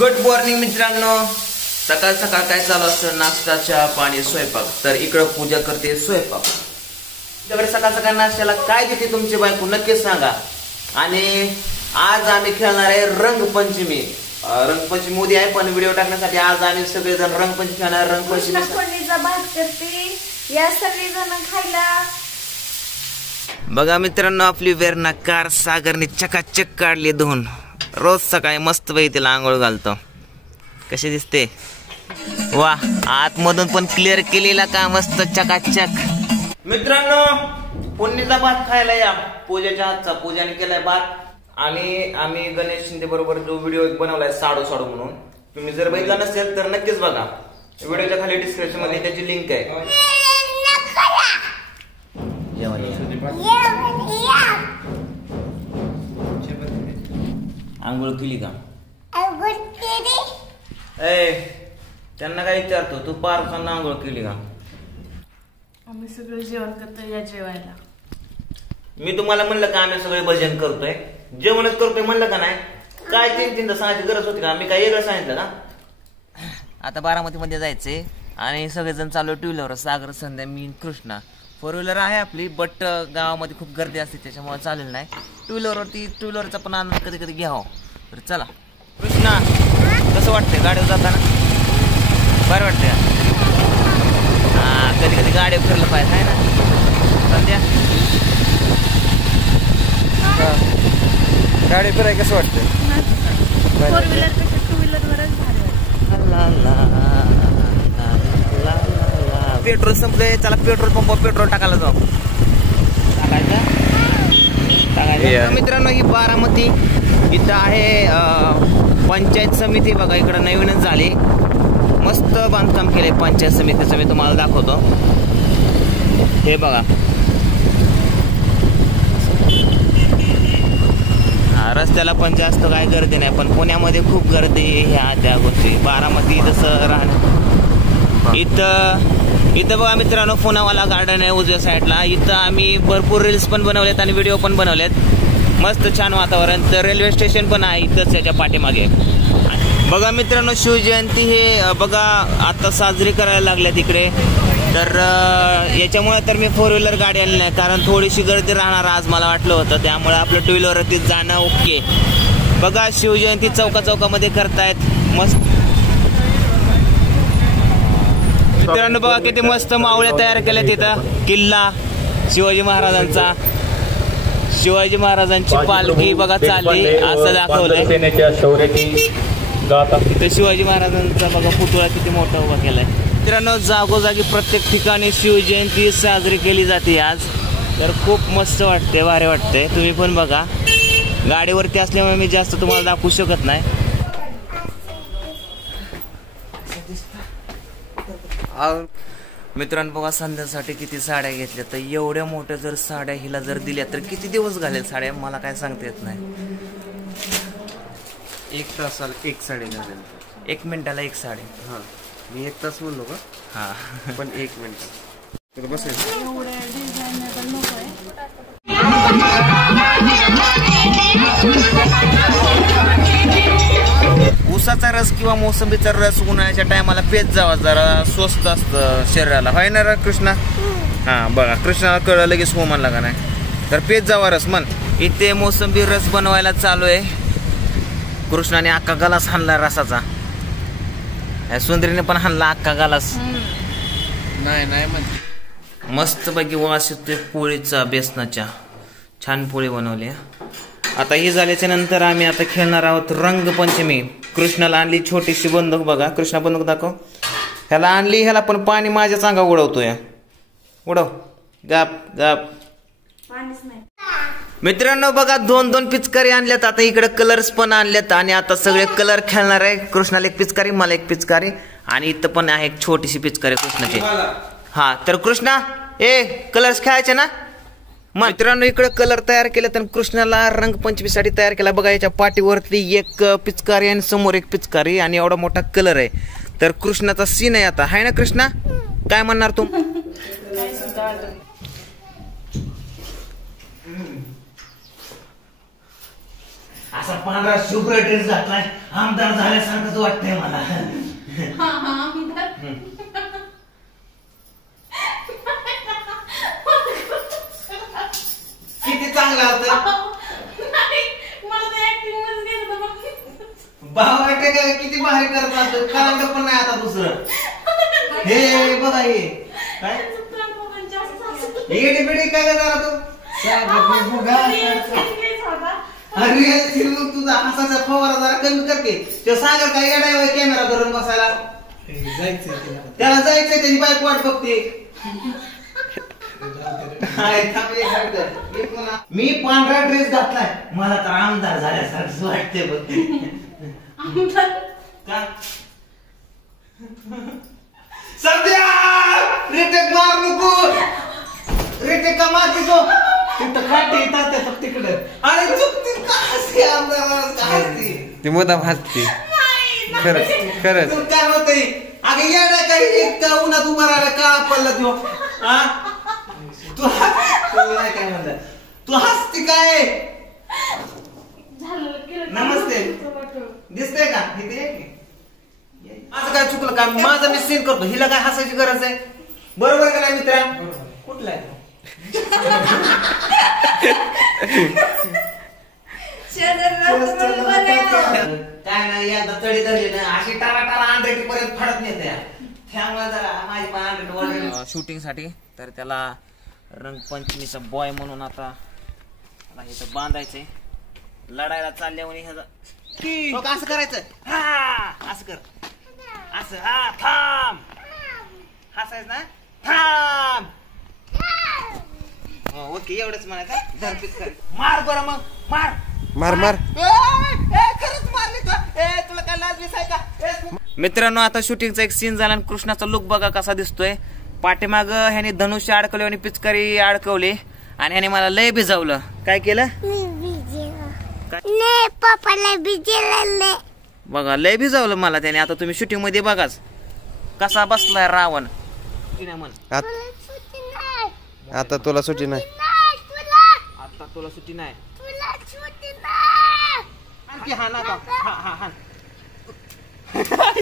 Good morning मित्रांनो. सकाळ सकाळ काय चालू असतं? नाश्ता, चहा, पाणी, स्वयंपाक. तर इकडं पूजा करते स्वयंपाक. तुमच्याकडे सकाळ सकाळ नाश्त्याला काय देते तुमची बायको नक्कीच सांगा. आणि आज आम्ही खेळणार आहे रंगपंचमी. रंगपंचमी उद्या आहे, पण व्हिडिओ टाकण्यासाठी आज आम्ही सगळेजण रंगपंचमी खेळणार. रंगपंचमीचा भात करते या सगळेजण खायला. बघा मित्रांनो, आपली वेरणा कार सागरने चकाचक काढली धुवून. रोज सकाळी मस्त पैकी तिला आंघोळ घालतो. कशी दिसते वा. आतमधून पण क्लिअर केलेला का मस्त चकाचक. मित्रांनो, पुण्यचा भात खायला या. पूजेच्या हातचा. पूजाने केलाय भात. आणि आम्ही गणेश शिंदे बरोबर जो व्हिडिओ बनवलाय साडू साडू म्हणून, तुम्ही जर बघितला नसेल तर नक्कीच बघा. व्हिडिओच्या खाली डिस्क्रिप्शन मध्ये त्याची लिंक आहे. आंघोळ केली का? त्यांना काय विचारतो, तू पारखांना आंघोळ केली का? आम्ही सगळे जेवण करतो या जेवायला. मी तुम्हाला म्हणलं का आम्ही सगळे भजन करतोय, जेवणच करतोय म्हणलं का नाही? काय तीन सांगायची गरज होती का? मी काय वेगळं सांगितलं का? आता बारामती मध्ये जायचंय आणि सगळेजण चालू टू व्हीलर. सागर, संध्या, मी, कृष्णा. फोर व्हीलर आहे आपली, बट गावामध्ये खूप गर्दी असते त्याच्यामुळे चालेल नाही. टू व्हीलरचा पण आनंद कधी कधी घ्यावा. तर चला. कृष्णा, कसं वाटतंय गाडीवर जाताना? बरं वाटतंय का? हा, कधी कधी गाडीवर फिरलं पाहिजे आहे ना संध्या? गाडी फिराय कसं वाटतं? फोर व्हीलर पेक्षा टू व्हीलर वरच भारी. पेट्रोल संपलंय. चला पेट्रोल पंपावर पेट्रोल टाकायला जाऊ. टाकायचं. मित्रांनो, ही बारामती इथं आहे पंचायत समिती. बघा इकडं नवीनच झाली. मस्त बांधकाम केलंय पंचायत समितीचं. मी तुम्हाला दाखवतो. हे बघा. रस्त्याला पण जास्त काय गर्दी नाही, पण पुण्यामध्ये खूप गर्दी ह्या त्या गोष्टी. बारामती जसं राहणं. इथं बघा मित्रांनो, पुनावाला गार्डन आहे उजव्या साईडला. इथं आम्ही भरपूर रील्स पण बनवलेत आणि व्हिडिओ पण बनवलेत. मस्त छान वातावरण. तर रेल्वे स्टेशन पण आहे इथंच त्याच्या पाठीमागे. बघा मित्रांनो, शिवजयंती हे बघा आता साजरी करायला लागल्या तिकडे. तर याच्यामुळे तर मी फोर व्हीलर गाडी आणली नाही, कारण थोडीशी गर्दी राहणार आज मला वाटलं होतं. त्यामुळे आपलं टू व्हीलरवरती जाणं ओके. बघा शिवजयंती चौकामध्ये करतायत मस्त. मित्रांनो बघा किती मस्त मावळ्या तयार केल्या तिथं. किल्ला शिवाजी महाराजांचा. शिवाजी महाराजांची पालखी बघा चालली असं दाखवलंय. तिथे शिवाजी महाराजांचा बघा पुतळा किती मोठा उभा केलाय. मित्रांनो, जागोजागी प्रत्येक ठिकाणी शिवजयंती साजरी केली जाते आज. तर खूप मस्त वाटते, भारी वाटते. तुम्ही पण बघा. गाडीवरती असल्यामुळे मी जास्त तुम्हाला दाखवू शकत नाही. मित्रांनो बघा, संध्यासाठी किती साड्या घेतल्या. तर एवढ्या मोठ्या जर साड्या हिला जर दिल्या तर किती दिवस घालेल साड्या मला काय सांगता येत नाही. 1 तासाला 1 साडी घालेल. 1 मिनिटाला 1 साडी. हा, मी 1 तास म्हणलो का? हा, पण 1 मिनिट तर बसेल. एवढ्या डिझायनेबल नको आहे. ऊसाचा रस किंवा मोसंबीचा रस उन्हाळ्याच्या टायमाला पेत जावा, जरा स्वस्त असतं शरीराला. होय ना कृष्णा? हा बघा, कृष्णाला कळलं लगेच हो म्हणला का नाही. तर पेत जावा रस म्हण. इथे मोसंबी रस बनवायला चालू आहे. कृष्णाने अख्खा गलास हाणला रसाचा. सुंदरीने पण हाणला अख्खा गलास. नाही मस्त पैकी वास येतोय पोळीचा, बेसनाच्या. छान पोळी बनवली. आता ही झाल्याच्या नंतर आम्ही आता खेळणार आहोत रंगपंचमी. कृष्णाला आणली छोटीशी बंदूक. बघा कृष्णा बंदूक दाखव. ह्याला आणली, ह्याला पण पाणी माझ्या चांगा उडवतोय. उडव. Gap gap. मित्रांनो बघा, 2 पिचकारी आणल्यात. आता इकडे कलर्स पण आणल्यात आणि आता सगळे कलर खेळणार आहे. कृष्णाला 1 पिचकारी, मला 1 पिचकारी आणि इथं पण आहे एक छोटीशी पिचकारी कृष्णाची. हा, तर कृष्णा कलर्स खेळायचे ना? मित्रांनो इकडे कलर तयार केले तर कृष्णाला रंगपंचमीसाठी तयार केला. बघा याच्या पाठीवरती 1 पिचकारी आणि समोर 1 पिचकारी आणि एवढा मोठा कलर आहे. तर कृष्णाचा सीन आहे आता. आहे ना कृष्णा? काय म्हणणार तू? असा पांढरा शुभ्र ड्रेस घातलाय आमदार झाल्यासारखंच वाटतंय मला. किती चांगला होता भाव किती भारी करत असतो कारण पण नाही आता दुसरं. हे बघा हे काय येडी बिडी काय जरा तू अरे तुझा हसाचा फवारा जरा कमी करते. तो सागर काय येडाय कॅमेरा धरून बसायला त्याला जायचंय त्याची बाईक वाट बघते. मी पांढरा ड्रेस घातलाय मला तर आमदार झाल्यासारखं वाटते बघ. का सध्या रिटेक मार नको रिटेक का मारते तो तिथं काटे येतात त्या तिकडे आणि चुकती का हसते आमदार का हसते ती मुद्दाम हसते खरंच खरंच. तू काय होतंय अगं येडा काही एक का उन्हात उभा राहिला का पडला तो तू नाही काय म्हणलं तू हसते काय. नमस्ते दिसतंय का इथे असं काय चुकलं का माझं मी सीन करतो हिला काय हसायची गरज आहे बरोबर का नाही मित्रा. कुठला आहे काय नाही एकदा तडी धरली ना अशी टारा टारा अंड्रेटी पर्यंत फाडत नेते त्यामुळे जरा माझी पण अंड्रेट शूटिंग साठी तर त्याला रंगपंचमीचा बॉय म्हणून आता इथं बांधायचंय लढायला चालल्यावर ह्याचं असं करायचं हा असं कर असं हा थांब हसायचं ना थांब. ओके एवढंच म्हणायचं धरपीच कर मार बरं मग मार मार मार खरंच मारली तुला काय लाज दिसाय का. मित्रांनो आता शूटिंगचा एक सीन झाला आणि कृष्णाचा लुक बघा कसा दिसतोय. पाठीमाग ह्याने धनुष्य अडकवले आणि पिचकारी अडकवली आणि ह्याने मला लय भिजवलं. काय केलं पप्पाला भिजवलं बघा लय भिजवलं मला त्याने. आता तुम्ही शूटिंग मध्ये बघाच कसा बसलाय रावण. आता तुला सुट्टी नाही आता तुला सुट्टी नाही आणखी हा ना हा हा हा